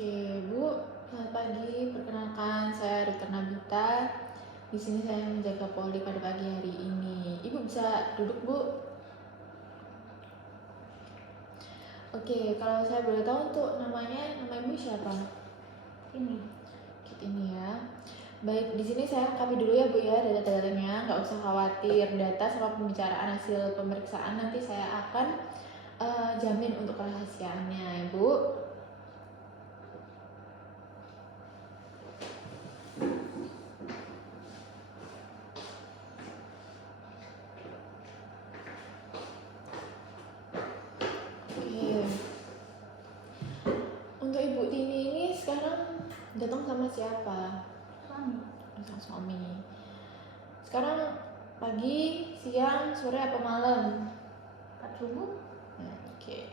Oke, Bu. Selamat pagi. Perkenalkan, saya Dr. Nabita. Di sini saya menjaga Polri pada pagi hari ini. Ibu bisa duduk, Bu? Oke, kalau saya boleh tahu untuk nama Ibu siapa? Ini ya. Baik, di sini saya lengkapi dulu ya, Bu ya, data-datanya. Nggak usah khawatir, data sama pembicaraan hasil pemeriksaan nanti saya akan jamin untuk kerahasiaannya, Ibu. Untuk Ibu Tini ini sekarang datang sama siapa? Suami. Sekarang pagi, siang, sore apa malam? Subuh. Oke.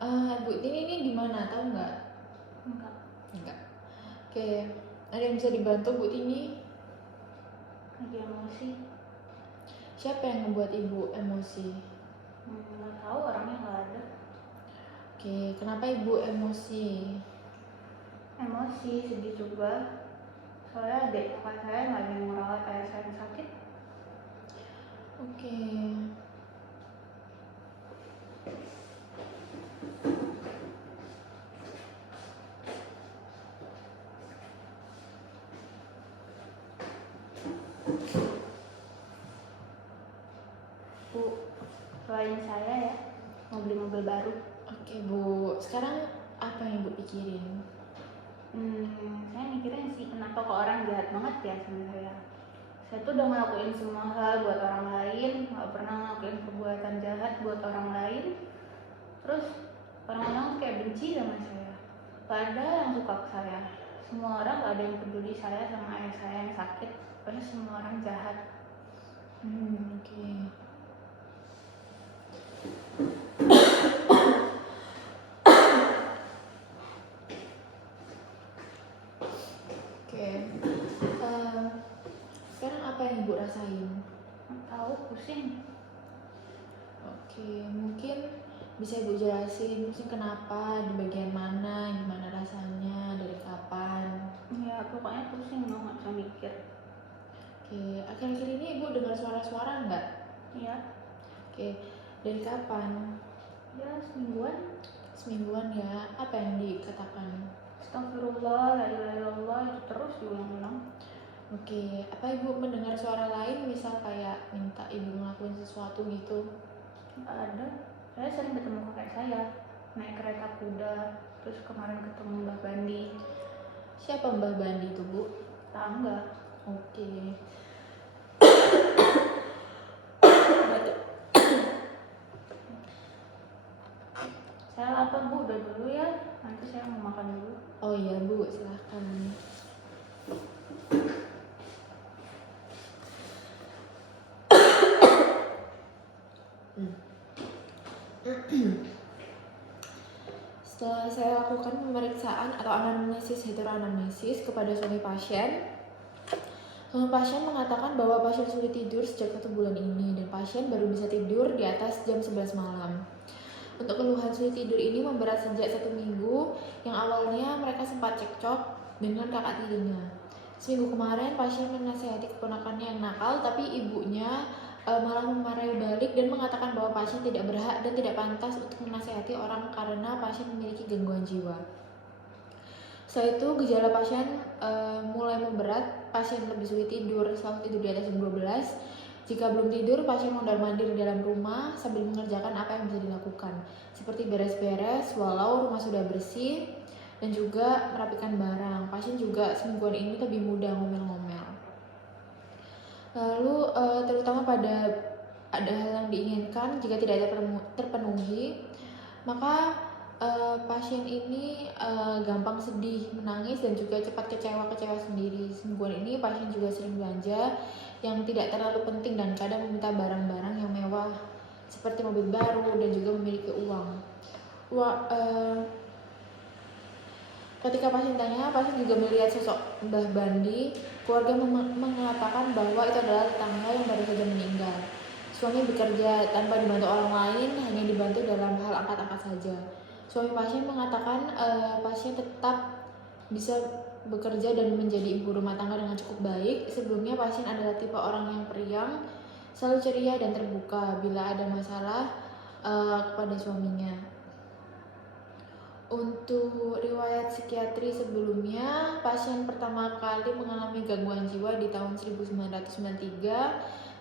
Ibu Tini ini di mana? Tahu nggak? Enggak. Oke. Ada yang bisa dibantu Bu Tini? Lagi emosi. Siapa yang membuat Ibu emosi? Nggak tahu, orangnya nggak ada. Oke, kenapa Ibu emosi? Emosi, sedih juga. Soalnya adik kakak saya nggak ada yang merawat ayah saya yang sakit. Oke. Bu, selain saya ya, mau beli mobil baru. Oke Bu, sekarang apa yang Ibu pikirin? Saya mikirin sih, kenapa kok orang jahat banget ya sama saya. Saya tuh udah ngelakuin semua hal buat orang lain, nggak pernah ngelakuin perbuatan jahat buat orang lain. Terus orang-orang kayak benci sama saya. Gak ada yang suka ke saya. Semua orang gak ada yang peduli saya sama ayah saya yang sakit. Pokoknya semua orang jahat. Oke. Sekarang apa yang Ibu rasain? Nggak tahu, pusing. Oke, mungkin bisa Ibu jelasin pusing kenapa, di bagian mana, gimana rasanya, dari kapan? Ya pokoknya pusing, nggak bisa mikir. Oke, akhir-akhir ini Ibu dengar suara-suara nggak? Iya. Oke, dari kapan? Ya semingguan. Semingguan ya, apa yang dikatakan? Astagfirullah, la ilaha illallah, itu terus diulang-ulang. Oke, apa Ibu mendengar suara lain, misal kayak minta Ibu ngelakuin sesuatu gitu? Nggak ada. Saya sering ketemu kakek saya, naik kereta kuda. Terus kemarin ketemu Mbah Bandi. Siapa Mbah Bandi itu Bu? Tangga. Oke. Saya lapar Bu, udah dulu ya. Nanti saya mau makan dulu. Oh iya Bu, silahkan. Setelah saya lakukan pemeriksaan atau anamnesis heteroanamnesis kepada suami pasien mengatakan bahwa pasien sulit tidur sejak 1 bulan ini dan pasien baru bisa tidur di atas jam 11 malam. Untuk keluhan sulit tidur ini memberat sejak 1 minggu, yang awalnya mereka sempat cekcok dengan kakak tirinya. Seminggu kemarin pasien menasihati keponakannya yang nakal, tapi ibunya malah memarahi balik dan mengatakan bahwa pasien tidak berhak dan tidak pantas untuk menasihati orang karena pasien memiliki gangguan jiwa. Setelah itu gejala pasien mulai memberat, pasien lebih sulit tidur, selalu tidur di atas jam 12. Jika belum tidur, pasien mondar-mandir di dalam rumah sambil mengerjakan apa yang bisa dilakukan, seperti beres-beres walau rumah sudah bersih dan juga merapikan barang. Pasien juga semingguan ini lebih mudah ngomel-ngomel. Lalu terutama pada ada hal yang diinginkan jika tidak terpenuhi, maka pasien ini gampang sedih, menangis dan juga cepat kecewa sendiri. Semingguan ini pasien juga sering belanja yang tidak terlalu penting dan kadang meminta barang-barang yang mewah seperti mobil baru dan juga memiliki uang. Ketika pasien tanya, pasien juga melihat sosok Mbah Bandi. Keluarga mengatakan bahwa itu adalah tetangga yang baru saja meninggal. Suami bekerja tanpa dibantu orang lain, hanya dibantu dalam hal angkat-angkat saja. Suami pasien mengatakan pasien tetap bisa bekerja dan menjadi ibu rumah tangga dengan cukup baik. Sebelumnya pasien adalah tipe orang yang periang, selalu ceria dan terbuka bila ada masalah kepada suaminya. Untuk riwayat psikiatri sebelumnya, pasien pertama kali mengalami gangguan jiwa di tahun 1993.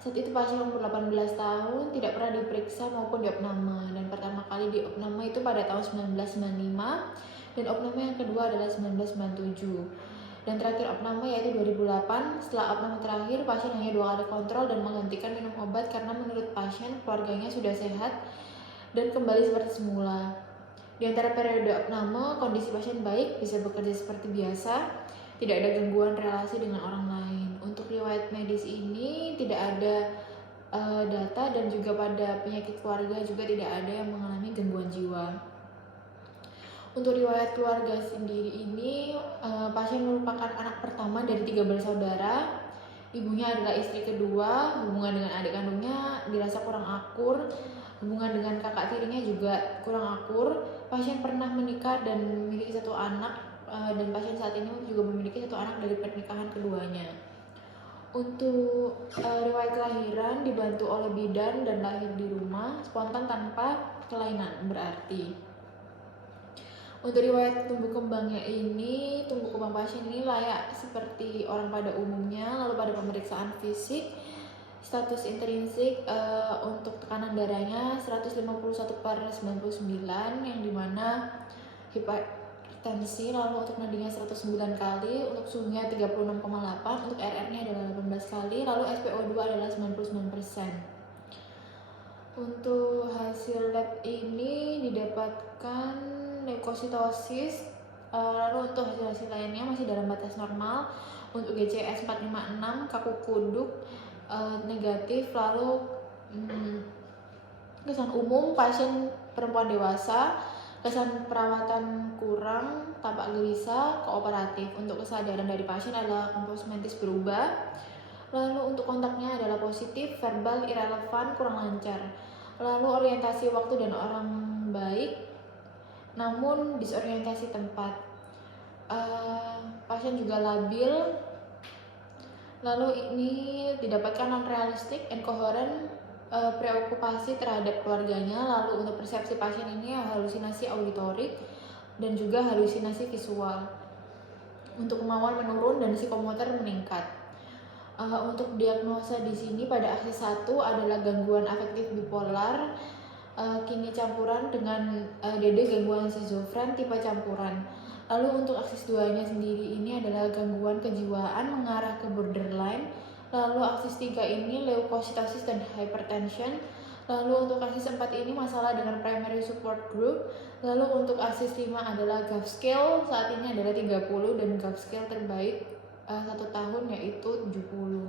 Saat itu pasien umur 18 tahun, tidak pernah diperiksa maupun diopname, dan pertama kali diopname itu pada tahun 1995, dan opname yang kedua adalah 1997. Dan terakhir opname yaitu 2008. Setelah opname terakhir, pasien hanya 2 kali kontrol dan menghentikan minum obat karena menurut pasien keluarganya sudah sehat dan kembali seperti semula. Di antara periode opname, kondisi pasien baik, bisa bekerja seperti biasa, tidak ada gangguan relasi dengan orang lain. Untuk riwayat medis ini tidak ada data, dan juga pada penyakit keluarga juga tidak ada yang mengalami gangguan jiwa. Untuk riwayat keluarga sendiri ini, pasien merupakan anak pertama dari 3 bersaudara. Ibunya adalah istri kedua, hubungan dengan adik kandungnya dirasa kurang akur, hubungan dengan kakak tirinya juga kurang akur. Pasien pernah menikah dan memiliki 1 anak, dan pasien saat ini juga memiliki 1 anak dari pernikahan keduanya. Untuk riwayat kelahiran dibantu oleh bidan dan lahir di rumah, spontan tanpa kelainan berarti. Untuk riwayat tumbuh kembangnya ini, tumbuh kembang pasien ini layak seperti orang pada umumnya. Lalu pada pemeriksaan fisik, status intrinsik untuk tekanan darahnya 151/99, yang dimana hipertensi. Lalu untuk nadinya 109 kali, untuk suhunya 36,8, untuk RR-nya adalah 18 kali, lalu SpO2 adalah 99%. Untuk hasil lab ini didapatkan leukositosis, lalu untuk hasil-hasil lainnya masih dalam batas normal. Untuk GCS 456, kaku kuduk negatif. Lalu kesan umum pasien perempuan dewasa, kesan perawatan kurang, tampak gelisah, kooperatif. Untuk kesadaran dari pasien adalah kompos mentis berubah. Lalu untuk kontaknya adalah positif, verbal irrelevan, kurang lancar. Lalu orientasi waktu dan orang baik, namun disorientasi tempat. Pasien juga labil. Lalu ini didapatkan non-realistic, incoherent, preokupasi terhadap keluarganya. Lalu untuk persepsi pasien ini halusinasi auditorik dan juga halusinasi visual. Untuk kemauan menurun dan psikomotor meningkat. Untuk diagnosa di sini pada aksis 1 adalah gangguan afektif bipolar, kini campuran dengan DD gangguan schizofren tipe campuran. Lalu untuk aksis 2-nya sendiri ini adalah gangguan kejiwaan mengarah ke borderline. Lalu aksis 3 ini leukositosis dan hypertension. Lalu untuk aksis 4 ini masalah dengan primary support group. Lalu untuk aksis 5 adalah GAF scale, saat ini adalah 30, dan GAF scale terbaik 1 tahun yaitu 70.